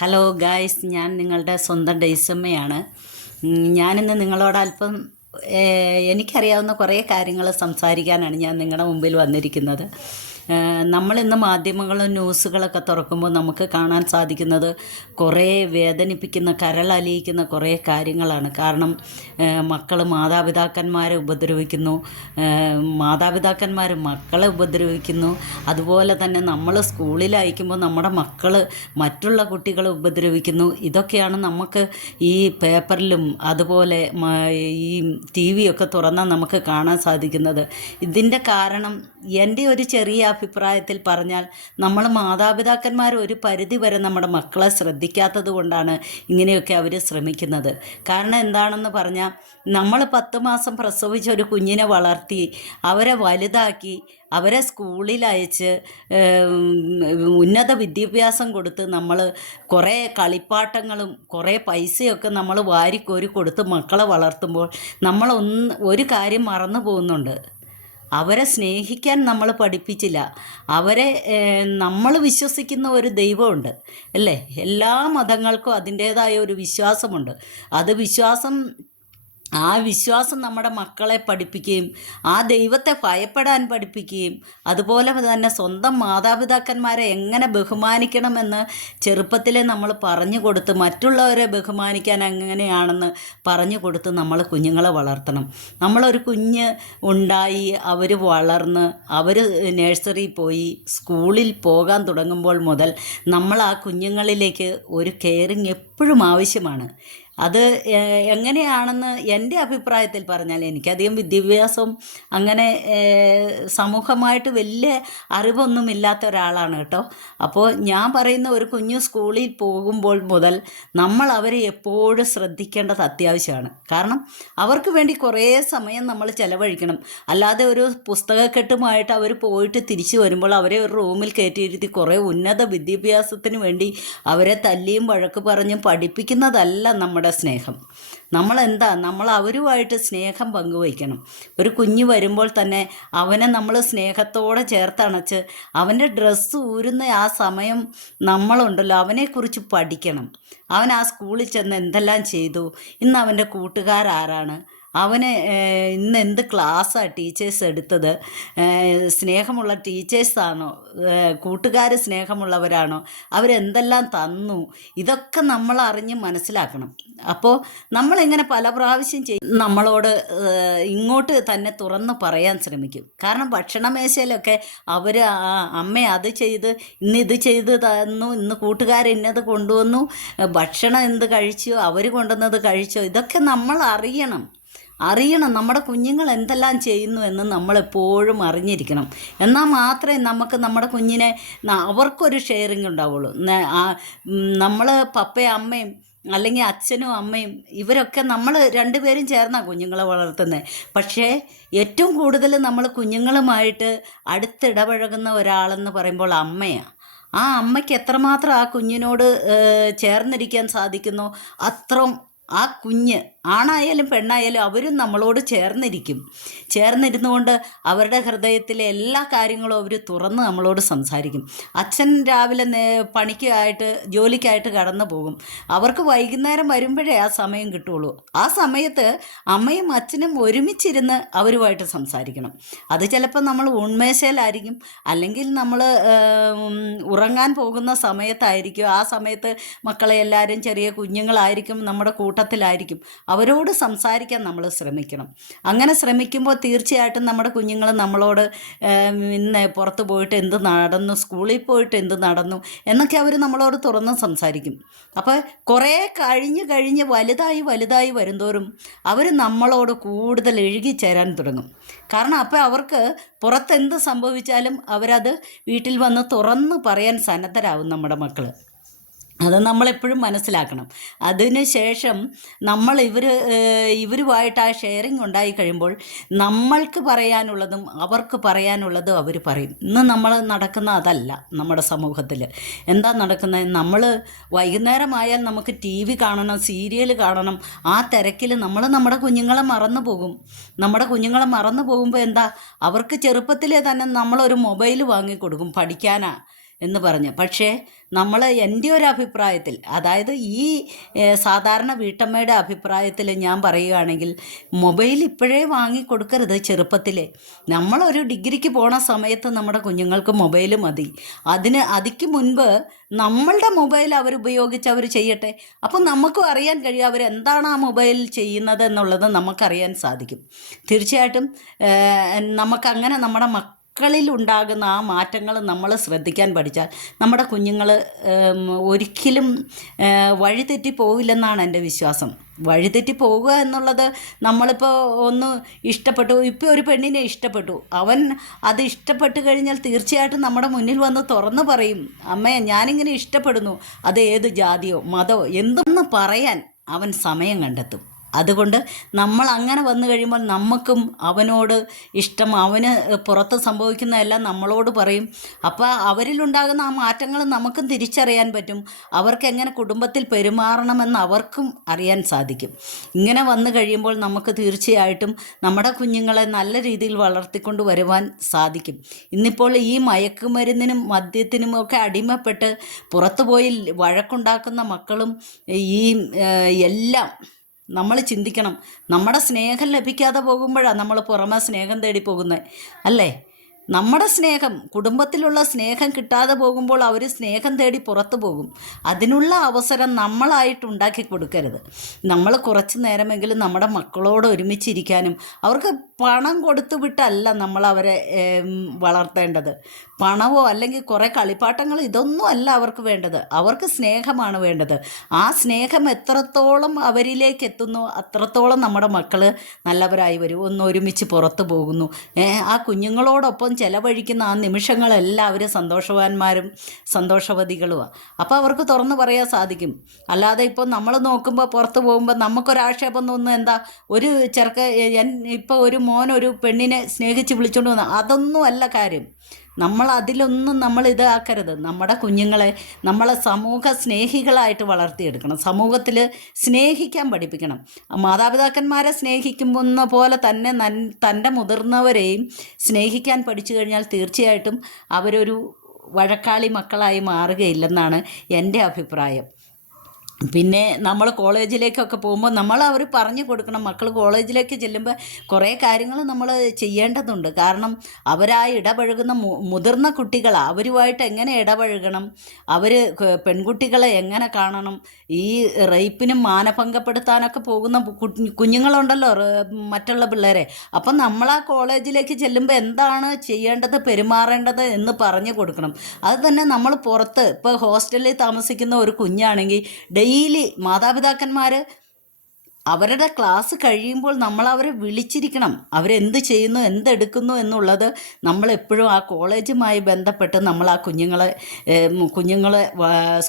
Hello guys, ഞാൻ നിങ്ങളുടെ സ്വന്തം ഡെയ്സമ്മയാണ്. ഞാനിന്ന് നിങ്ങളോട് അല്പം എനിക്കറിയാവുന്ന കുറേ കാര്യങ്ങൾ സംസാരിക്കാനാണ് ഞാൻ നിങ്ങളുടെ മുമ്പിൽ വന്നിരിക്കുന്നത്. നമ്മളിന്ന് മാധ്യമങ്ങളും ന്യൂസുകളൊക്കെ തുറക്കുമ്പോൾ നമുക്ക് കാണാൻ സാധിക്കുന്നത് കുറേ വേദനിപ്പിക്കുന്ന, കരളലിയിക്കുന്ന കുറേ കാര്യങ്ങളാണ്. കാരണം മക്കൾ മാതാപിതാക്കന്മാരെ ഉപദ്രവിക്കുന്നു, മാതാപിതാക്കന്മാർ മക്കളെ ഉപദ്രവിക്കുന്നു. അതുപോലെ തന്നെ നമ്മൾ സ്കൂളിൽ അയക്കുമ്പോൾ നമ്മുടെ മക്കൾ മറ്റുള്ള കുട്ടികളെ ഉപദ്രവിക്കുന്നു. ഇതൊക്കെയാണ് നമുക്ക് ഈ പേപ്പറിലും അതുപോലെ ഈ TV ഒക്കെ തുറന്നാൽ നമുക്ക് കാണാൻ സാധിക്കുന്നത്. ഇതിൻ്റെ കാരണം എൻ്റെ ഒരു ചെറിയ അഭിപ്രായത്തിൽ പറഞ്ഞാൽ നമ്മൾ മാതാപിതാക്കന്മാർ ഒരു പരിധി വരെ നമ്മുടെ മക്കളെ ശ്രദ്ധിക്കാത്തത് കൊണ്ടാണ് ഇങ്ങനെയൊക്കെ അവർ ശ്രമിക്കുന്നത്. കാരണം എന്താണെന്ന് പറഞ്ഞാൽ, നമ്മൾ 10 മാസം പ്രസവിച്ച ഒരു കുഞ്ഞിനെ വളർത്തി അവരെ വലുതാക്കി അവരെ സ്കൂളിൽ അയച്ച് ഉന്നത വിദ്യാഭ്യാസം കൊടുത്ത് നമ്മൾ കുറേ കളിപ്പാട്ടങ്ങളും കുറേ പൈസയൊക്കെ നമ്മൾ വാരിക്കോരി കൊടുത്ത് മക്കളെ വളർത്തുമ്പോൾ നമ്മൾ ഒരു കാര്യം മറന്നു പോകുന്നുണ്ട്. അവരെ സ്നേഹിക്കാൻ നമ്മൾ പഠിപ്പിച്ചില്ല. അവരെ നമ്മൾ വിശ്വസിക്കുന്ന ഒരു ദൈവമുണ്ട് അല്ലേ? എല്ലാ മതങ്ങൾക്കും അതിൻ്റേതായ ഒരു വിശ്വാസമുണ്ട്. ആ വിശ്വാസം നമ്മുടെ മക്കളെ പഠിപ്പിക്കുകയും ആ ദൈവത്തെ ഭയപ്പെടാൻ പഠിപ്പിക്കുകയും അതുപോലെ തന്നെ സ്വന്തം മാതാപിതാക്കന്മാരെ എങ്ങനെ ബഹുമാനിക്കണമെന്ന് ചെറുപ്പത്തിലെ നമ്മൾ പറഞ്ഞു കൊടുത്ത്, മറ്റുള്ളവരെ ബഹുമാനിക്കാൻ എങ്ങനെയാണെന്ന് പറഞ്ഞു കൊടുത്ത് നമ്മൾ കുഞ്ഞുങ്ങളെ വളർത്തണം. നമ്മളൊരു കുഞ്ഞ് ഉണ്ടായി അവർ വളർന്ന് അവർ നഴ്സറിയിൽ പോയി സ്കൂളിൽ പോകാൻ തുടങ്ങുമ്പോൾ മുതൽ നമ്മൾ ആ കുഞ്ഞുങ്ങളിലേക്ക് ഒരു കെയറിങ് എപ്പോഴും ആവശ്യമാണ്. അത് എങ്ങനെയാണെന്ന് എൻ്റെ അഭിപ്രായത്തിൽ പറഞ്ഞാൽ, എനിക്കധികം വിദ്യാഭ്യാസം അങ്ങനെ സമൂഹമായിട്ട് വലിയ അറിവൊന്നുമില്ലാത്ത ഒരാളാണ് കേട്ടോ. അപ്പോൾ ഞാൻ പറയുന്ന, ഒരു കുഞ്ഞു സ്കൂളിൽ പോകുമ്പോൾ മുതൽ നമ്മൾ അവരെ എപ്പോഴും ശ്രദ്ധിക്കേണ്ടത് അത്യാവശ്യമാണ്. കാരണം അവർക്ക് വേണ്ടി കുറേ സമയം നമ്മൾ ചിലവഴിക്കണം. അല്ലാതെ ഒരു പുസ്തകക്കെട്ടുമായിട്ട് അവർ പോയിട്ട് തിരിച്ചു വരുമ്പോൾ അവരെ ഒരു റൂമിൽ കയറ്റിയിരുത്തി കുറേ ഉന്നത വിദ്യാഭ്യാസത്തിന് വേണ്ടി അവരെ തല്ലിയും വഴക്ക് പറഞ്ഞും പഠിപ്പിക്കുന്നതല്ല നമ്മുടെ സ്നേഹം. നമ്മൾ അവരുമായിട്ട് സ്നേഹം പങ്കുവയ്ക്കണം. ഒരു കുഞ്ഞ് വരുമ്പോൾ തന്നെ അവനെ നമ്മൾ സ്നേഹത്തോടെ ചേർത്തണച്ച് അവൻ്റെ ഡ്രസ്സ് ഊരുന്ന ആ സമയം നമ്മളുണ്ടല്ലോ, അവനെക്കുറിച്ച് പഠിക്കണം. അവൻ ആ സ്കൂളിൽ ചെന്ന് എന്തെല്ലാം ചെയ്തു, ഇന്ന് അവൻ്റെ കൂട്ടുകാരാരാണ്, അവന് ഇന്ന് എന്ത് ക്ലാസ്സാണ് ടീച്ചേഴ്സ് എടുത്തത്, സ്നേഹമുള്ള ടീച്ചേഴ്സാണോ, കൂട്ടുകാർ സ്നേഹമുള്ളവരാണോ, അവരെന്തെല്ലാം തന്നു, ഇതൊക്കെ നമ്മൾ അറിഞ്ഞ് മനസ്സിലാക്കണം. അപ്പോൾ നമ്മളിങ്ങനെ പല പ്രാവശ്യം നമ്മളോട് ഇങ്ങോട്ട് തന്നെ തുറന്ന് പറയാൻ ശ്രമിക്കും. കാരണം ഭക്ഷണമേശയിലൊക്കെ അവർ അമ്മ അത് ചെയ്ത്, ഇന്ന് ഇത് ചെയ്ത് തന്നു, ഇന്ന് കൂട്ടുകാരിന്നത് കൊണ്ടുവന്നു, ഭക്ഷണം എന്ത് കഴിച്ചോ, അവർ കൊണ്ടുവന്നത് കഴിച്ചോ, ഇതൊക്കെ നമ്മൾ അറിയണം. നമ്മുടെ കുഞ്ഞുങ്ങൾ എന്തെല്ലാം ചെയ്യുന്നു എന്ന് നമ്മളെപ്പോഴും അറിഞ്ഞിരിക്കണം. എന്നാൽ മാത്രമേ നമുക്ക് നമ്മുടെ കുഞ്ഞിനെ അവർക്കൊരു ഷെയറിങ് ഉണ്ടാവുള്ളൂ. നമ്മൾ പപ്പയും അമ്മയും അല്ലെങ്കിൽ അച്ഛനും അമ്മയും ഇവരൊക്കെ നമ്മൾ രണ്ടുപേരും ചേർന്നാണ് കുഞ്ഞുങ്ങളെ വളർത്തുന്നത്. പക്ഷേ ഏറ്റവും കൂടുതൽ നമ്മൾ കുഞ്ഞുങ്ങളുമായിട്ട് അടുത്തിടപഴകുന്ന ഒരാളെന്ന് പറയുമ്പോൾ അമ്മയാണ്. ആ അമ്മയ്ക്ക് എത്രമാത്രം ആ കുഞ്ഞിനോട് ചേർന്നിരിക്കാൻ സാധിക്കുന്നോ അത്രയും ആ കുഞ്ഞ്, ആണായാലും പെണ്ണായാലും, അവരും നമ്മളോട് ചേർന്നിരുന്നുകൊണ്ട് അവരുടെ ഹൃദയത്തിലെ എല്ലാ കാര്യങ്ങളും അവർ തുറന്ന് നമ്മളോട് സംസാരിക്കും. അച്ഛൻ രാവിലെ ജോലിക്കായിട്ട് കടന്നു പോകും. അവർക്ക് വൈകുന്നേരം വരുമ്പോഴേ ആ സമയം കിട്ടുള്ളൂ. ആ സമയത്ത് അമ്മയും അച്ഛനും ഒരുമിച്ചിരുന്ന് അവരുമായിട്ട് സംസാരിക്കണം. അത് ചിലപ്പോൾ നമ്മൾ ഉൺമേശയിലായിരിക്കും, അല്ലെങ്കിൽ നമ്മൾ ഉറങ്ങാൻ പോകുന്ന സമയത്തായിരിക്കും. ആ സമയത്ത് മക്കളെ എല്ലാവരും, ചെറിയ കുഞ്ഞുങ്ങളായിരിക്കും, നമ്മുടെ കൂട്ടത്തിലായിരിക്കും. അവരോട് സംസാരിക്കാൻ നമ്മൾ ശ്രമിക്കണം. അങ്ങനെ ശ്രമിക്കുമ്പോൾ തീർച്ചയായിട്ടും നമ്മുടെ കുഞ്ഞുങ്ങൾ നമ്മളോട് ഇന്ന് പുറത്ത് പോയിട്ട് എന്ത് നടന്നു, സ്കൂളിൽ പോയിട്ട് എന്ത് നടന്നു എന്നൊക്കെ അവർ നമ്മളോട് തുറന്ന് സംസാരിക്കും. അപ്പോൾ കുറേ കഴിഞ്ഞ് വലുതായി വരുന്തോറും അവർ നമ്മളോട് കൂടുതൽ ഇഴുകിച്ചേരാൻ തുടങ്ങും. കാരണം അപ്പോൾ അവർക്ക് പുറത്തെന്ത് സംഭവിച്ചാലും അവരത് വീട്ടിൽ വന്ന് തുറന്ന് പറയാൻ സന്നദ്ധരാകും നമ്മുടെ മക്കൾ. അത് നമ്മളെപ്പോഴും മനസ്സിലാക്കണം. അതിന് ശേഷം നമ്മൾ ഇവരുമായിട്ട് ആ ഷെയറിങ് ഉണ്ടായി കഴിയുമ്പോൾ നമ്മൾക്ക് പറയാനുള്ളതും അവർക്ക് പറയാനുള്ളതും അവർ പറയും. ഇന്ന് നമ്മൾ നടക്കുന്ന അതല്ല. നമ്മുടെ സമൂഹത്തിൽ എന്താ നടക്കുന്നത്? നമ്മൾ വൈകുന്നേരമായാൽ നമുക്ക് TV കാണണം, സീരിയൽ കാണണം. ആ തിരക്കിൽ നമ്മുടെ കുഞ്ഞുങ്ങളെ മറന്നു പോകും. പോകുമ്പോൾ എന്താ, അവർക്ക് ചെറുപ്പത്തിലേ തന്നെ നമ്മളൊരു മൊബൈൽ വാങ്ങിക്കൊടുക്കും പഠിക്കാനാ. എന്ന് പറഞ്ഞ്. പക്ഷേ നമ്മൾ എൻ്റെ ഒരു അഭിപ്രായത്തിൽ, അതായത് ഈ സാധാരണ വീട്ടമ്മയുടെ അഭിപ്രായത്തിൽ ഞാൻ പറയുകയാണെങ്കിൽ മൊബൈൽ ഇപ്പോഴേ വാങ്ങിക്കൊടുക്കരുത്. ചെറുപ്പത്തിലെ നമ്മളൊരു ഡിഗ്രിക്ക് പോണ സമയത്ത് നമ്മുടെ കുഞ്ഞുങ്ങൾക്ക് മൊബൈൽ മതി. അതിക്ക് മുൻപ് നമ്മളുടെ മൊബൈൽ അവരുപയോഗിച്ച് അവർ ചെയ്യട്ടെ. അപ്പം നമുക്കും അറിയാൻ കഴിയും അവരെന്താണ് ആ മൊബൈൽ ചെയ്യുന്നത് എന്നുള്ളത് നമുക്കറിയാൻ സാധിക്കും. തീർച്ചയായിട്ടും നമുക്കങ്ങനെ നമ്മുടെ മക്കളിൽ ഉണ്ടാകുന്ന ആ മാറ്റങ്ങൾ നമ്മൾ ശ്രദ്ധിക്കാൻ പഠിച്ചാൽ നമ്മുടെ കുഞ്ഞുങ്ങൾ ഒരിക്കലും വഴിതെറ്റി പോവില്ലെന്നാണ് എൻ്റെ വിശ്വാസം. വഴിതെറ്റി പോവുക എന്നുള്ളത്, നമ്മളിപ്പോൾ ഒന്ന് ഇഷ്ടപ്പെട്ടു, ഇപ്പോൾ ഒരു പെണ്ണിനെ ഇഷ്ടപ്പെട്ടു, അവൻ അത് ഇഷ്ടപ്പെട്ട് കഴിഞ്ഞാൽ തീർച്ചയായിട്ടും നമ്മുടെ മുന്നിൽ വന്ന് തുറന്നു പറയും, അമ്മേ ഞാനിങ്ങനെ ഇഷ്ടപ്പെടുന്നു, അത് ഏത് ജാതിയോ മതമോ എന്തെന്ന് പറയാൻ അവൻ സമയം കണ്ടെത്തും. അതുകൊണ്ട് നമ്മൾ അങ്ങനെ വന്നു കഴിയുമ്പോൾ നമുക്കും അവനോട് ഇഷ്ടം, അവന് പുറത്ത് സംഭവിക്കുന്നതെല്ലാം നമ്മളോട് പറയും. അപ്പോൾ അവരിലുണ്ടാകുന്ന ആ മാറ്റങ്ങൾ നമുക്കും തിരിച്ചറിയാൻ പറ്റും. അവർക്ക് എങ്ങനെ കുടുംബത്തിൽ പെരുമാറണമെന്ന് അവർക്കും അറിയാൻ സാധിക്കും. ഇങ്ങനെ വന്നു കഴിയുമ്പോൾ നമുക്ക് തീർച്ചയായിട്ടും നമ്മുടെ കുഞ്ഞുങ്ങളെ നല്ല രീതിയിൽ വളർത്തിക്കൊണ്ട് വരുവാൻ സാധിക്കും. ഇന്നിപ്പോൾ ഈ മയക്കുമരുന്നിനും മദ്യത്തിനും ഒക്കെ അടിമപ്പെട്ട് പുറത്തു പോയി വഴക്കുണ്ടാക്കുന്ന മക്കളും ഈ എല്ലാം നമ്മൾ ചിന്തിക്കണം. നമ്മുടെ സ്നേഹം ലഭിക്കാതെ പോകുമ്പോഴാണ് നമ്മൾ പുറമെ സ്നേഹം തേടി പോകുന്നത്, അല്ലേ? നമ്മുടെ സ്നേഹം, കുടുംബത്തിലുള്ള സ്നേഹം കിട്ടാതെ പോകുമ്പോൾ അവർ സ്നേഹം തേടി പുറത്തു പോകും. അതിനുള്ള അവസരം നമ്മളായിട്ട് ഉണ്ടാക്കി കൊടുക്കരുത്. നമ്മൾ കുറച്ച് നേരമെങ്കിലും നമ്മുടെ മക്കളോട് ഒരുമിച്ചിരിക്കാനും, അവർക്ക് പണം കൊടുത്തു വിട്ടല്ല നമ്മൾ അവരെ വളർത്തേണ്ടത്. പണമോ അല്ലെങ്കിൽ കുറേ കളിപ്പാട്ടങ്ങൾ, ഇതൊന്നും അല്ല അവർക്ക് വേണ്ടത്. അവർക്ക് സ്നേഹമാണ് വേണ്ടത്. ആ സ്നേഹം എത്രത്തോളം അവരിലേക്ക് എത്തുന്നു അത്രത്തോളം നമ്മുടെ മക്കൾ നല്ലവരായി വരും. ഒന്ന് ഒരുമിച്ച് പുറത്തു പോകുന്നു, ആ കുഞ്ഞുങ്ങളോടൊപ്പം ചെലവഴിക്കുന്ന ആ നിമിഷങ്ങളെല്ലാം അവർ സന്തോഷവാന്മാരും സന്തോഷവതികളുമാണ്. അപ്പോൾ അവർക്ക് തുറന്നു പറയാൻ സാധിക്കും. അല്ലാതെ ഇപ്പോൾ നമ്മൾ നോക്കുമ്പോൾ പുറത്ത് പോകുമ്പോൾ നമുക്കൊരാക്ഷേപം തോന്നുന്നത് എന്താ, ഒരു ഇപ്പോൾ ഒരു മോൻ ഒരു പെണ്ണിനെ സ്നേഹിച്ച് വിളിച്ചുകൊണ്ട് വന്ന, അതൊന്നും അല്ല കാര്യം. അതിലൊന്നും നമ്മൾ ഇതാക്കരുത്. നമ്മുടെ കുഞ്ഞുങ്ങളെ നമ്മളെ സമൂഹ സ്നേഹികളായിട്ട് വളർത്തിയെടുക്കണം. സമൂഹത്തിൽ സ്നേഹിക്കാൻ പഠിപ്പിക്കണം. മാതാപിതാക്കന്മാരെ സ്നേഹിക്കുന്ന പോലെ തന്നെ തൻ്റെ മുതിർന്നവരെയും സ്നേഹിക്കാൻ പഠിച്ചു കഴിഞ്ഞാൽ തീർച്ചയായിട്ടും അവരൊരു വഴക്കാളി മക്കളായി മാറുകയില്ലെന്നാണ് എൻ്റെ അഭിപ്രായം. പിന്നെ നമ്മൾ കോളേജിലേക്കൊക്കെ പോകുമ്പോൾ അവർ പറഞ്ഞു കൊടുക്കണം. മക്കൾ കോളേജിലേക്ക് ചെല്ലുമ്പോൾ കുറേ കാര്യങ്ങൾ നമ്മൾ ചെയ്യേണ്ടതുണ്ട്. കാരണം അവരായി ഇടപഴകുന്ന മുതിർന്ന കുട്ടികളാണ്. അവരുമായിട്ട് എങ്ങനെ ഇടപഴകണം, അവർ പെൺകുട്ടികളെ എങ്ങനെ കാണണം, ഈ റേപ്പിനും മാനഭംഗപ്പെടുത്താനൊക്കെ പോകുന്ന കുഞ്ഞുങ്ങളുണ്ടല്ലോ, മറ്റുള്ള പിള്ളേരെ. അപ്പം നമ്മൾ ആ കോളേജിലേക്ക് ചെല്ലുമ്പോൾ എന്താണ് ചെയ്യേണ്ടത്, പെരുമാറേണ്ടത് എന്ന് പറഞ്ഞു കൊടുക്കണം. അത് തന്നെ നമ്മൾ പുറത്ത് ഇപ്പോൾ ഹോസ്റ്റലിൽ താമസിക്കുന്ന ഒരു കുഞ്ഞാണെങ്കിൽ ഡെയിലി മാതാപിതാക്കന്മാർ അവരുടെ ക്ലാസ് കഴിയുമ്പോൾ നമ്മളവരെ വിളിച്ചിരിക്കണം. അവരെന്ത് ചെയ്യുന്നു, എന്തെടുക്കുന്നു എന്നുള്ളത് നമ്മളെപ്പോഴും ആ കോളേജുമായി ബന്ധപ്പെട്ട് നമ്മൾ ആ കുഞ്ഞുങ്ങളെ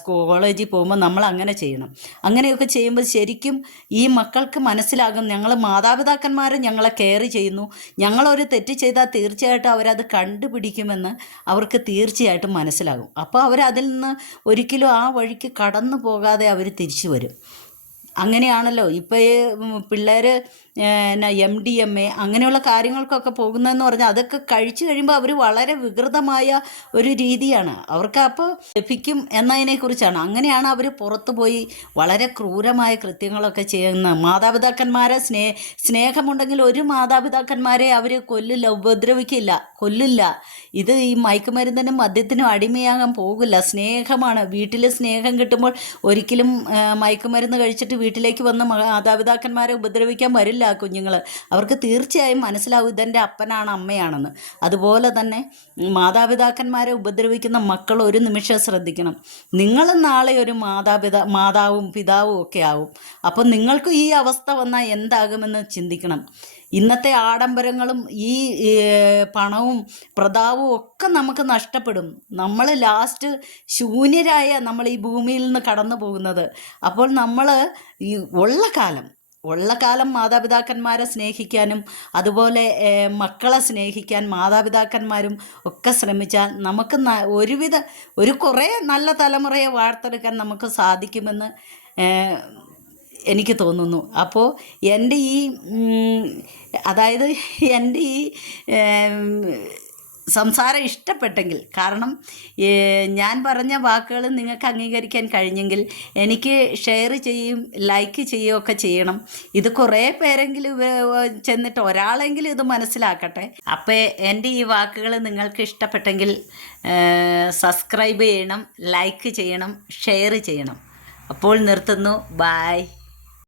കോളേജിൽ പോകുമ്പോൾ നമ്മൾ അങ്ങനെ ചെയ്യണം. അങ്ങനെയൊക്കെ ചെയ്യുമ്പോൾ ശരിക്കും ഈ മക്കൾക്ക് മനസ്സിലാകും, ഞങ്ങൾ മാതാപിതാക്കന്മാർ ഞങ്ങളെ കെയർ ചെയ്യുന്നു, ഞങ്ങളൊരു തെറ്റ് ചെയ്താൽ തീർച്ചയായിട്ടും അവരത് കണ്ടുപിടിക്കുമെന്ന് അവർക്ക് തീർച്ചയായിട്ടും മനസ്സിലാകും. അപ്പോൾ അവരതിൽ നിന്ന് ഒരിക്കലും ആ വഴിക്ക് കടന്നു പോകാതെ അവർ തിരിച്ചു വരും. അങ്ങനെയാണല്ലോ ഇപ്പോൾ ഈ പിള്ളേർ MDMA അങ്ങനെയുള്ള കാര്യങ്ങൾക്കൊക്കെ പോകുന്നതെന്ന് പറഞ്ഞാൽ അതൊക്കെ കഴിച്ചു കഴിയുമ്പോൾ അവർ വളരെ വികൃതമായ ഒരു രീതിയാണ് അവർക്ക് അപ്പോൾ ലഭിക്കും എന്നതിനെക്കുറിച്ചാണ്. അങ്ങനെയാണ് അവർ പുറത്തു പോയി വളരെ ക്രൂരമായ കൃത്യങ്ങളൊക്കെ ചെയ്യുന്ന. മാതാപിതാക്കന്മാരെ സ്നേഹമുണ്ടെങ്കിൽ ഒരു മാതാപിതാക്കന്മാരെ അവർ കൊല്ലില്ല. ഇത് ഈ മയക്കുമരുന്നിനും മദ്യത്തിനും അടിമയാകാൻ പോകില്ല. സ്നേഹമാണ്. വീട്ടിൽ സ്നേഹം കിട്ടുമ്പോൾ ഒരിക്കലും മയക്കുമരുന്ന് കഴിച്ചിട്ട് വീട്ടിലേക്ക് വന്ന് മാതാപിതാക്കന്മാരെ ഉപദ്രവിക്കാൻ വരില്ല കുഞ്ഞുങ്ങൾ. അവർക്ക് തീർച്ചയായും മനസ്സിലാവും ഇതെൻ്റെ അപ്പനാണ് അമ്മയാണെന്ന്. അതുപോലെ തന്നെ മാതാപിതാക്കന്മാരെ ഉപദ്രവിക്കുന്ന മക്കൾ ഒരു നിമിഷം ശ്രദ്ധിക്കണം. നിങ്ങൾ നാളെ ഒരു മാതാവും പിതാവും ഒക്കെ ആവും. അപ്പം നിങ്ങൾക്ക് ഈ അവസ്ഥ വന്നാൽ എന്താകുമെന്ന് ചിന്തിക്കണം. ഇന്നത്തെ ആഡംബരങ്ങളും ഈ പണവും പ്രതാപവും ഒക്കെ നമുക്ക് നഷ്ടപ്പെടും. നമ്മൾ ലാസ്റ്റ് ശൂന്യരായ നമ്മൾ ഈ ഭൂമിയിൽ നിന്ന് കടന്നു പോകുന്നത്. അപ്പോൾ നമ്മൾ ഈ ഉള്ള കാലം മാതാപിതാക്കന്മാരെ സ്നേഹിക്കാനും അതുപോലെ മക്കളെ സ്നേഹിക്കാൻ മാതാപിതാക്കന്മാരും ഒക്കെ ശ്രമിച്ചാൽ നമുക്ക് ഒരു കുറേ നല്ല തലമുറയെ വാർത്തെടുക്കാൻ നമുക്ക് സാധിക്കുമെന്ന് എനിക്ക് തോന്നുന്നു. അപ്പോൾ എൻ്റെ ഈ സംസാരം ഇഷ്ടപ്പെട്ടെങ്കിൽ, കാരണം ഞാൻ പറഞ്ഞ വാക്കുകൾ നിങ്ങൾക്ക് അംഗീകരിക്കാൻ കഴിഞ്ഞെങ്കിൽ എനിക്ക് ഷെയർ ചെയ്യും, ലൈക്ക് ചെയ്യുകയൊക്കെ ചെയ്യണം. ഇത് കുറേ പേരെങ്കിലും ചെന്നിട്ട് ഒരാളെങ്കിലും ഇത് മനസ്സിലാക്കട്ടെ. അപ്പോൾ എൻ്റെ ഈ വാക്കുകൾ നിങ്ങൾക്ക് ഇഷ്ടപ്പെട്ടെങ്കിൽ സബ്സ്ക്രൈബ് ചെയ്യണം, ലൈക്ക് ചെയ്യണം, ഷെയർ ചെയ്യണം. അപ്പോൾ നിർത്തുന്നു. ബായ്.